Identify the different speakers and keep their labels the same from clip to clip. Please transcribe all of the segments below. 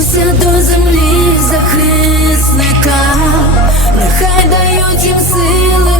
Speaker 1: Повернувся до землі захисника, нехай дають їм сили.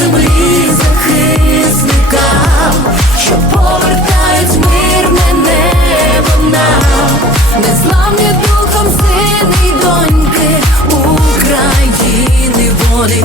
Speaker 1: Землі захисникам, що повертають мирне небо нам, незламні духом сини й доньки України, волі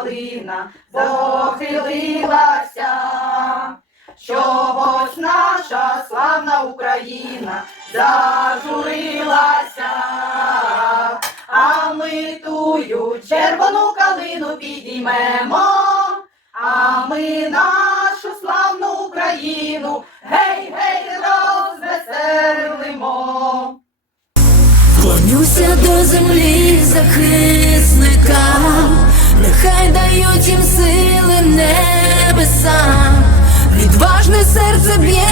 Speaker 2: Калина захилилася, чогось наша славна Україна зажурилася, а ми тую червону калину підіймемо, а ми нашу славну Україну гей, гей, розвеселимо.
Speaker 1: Клонюся до землі захисникам, bien.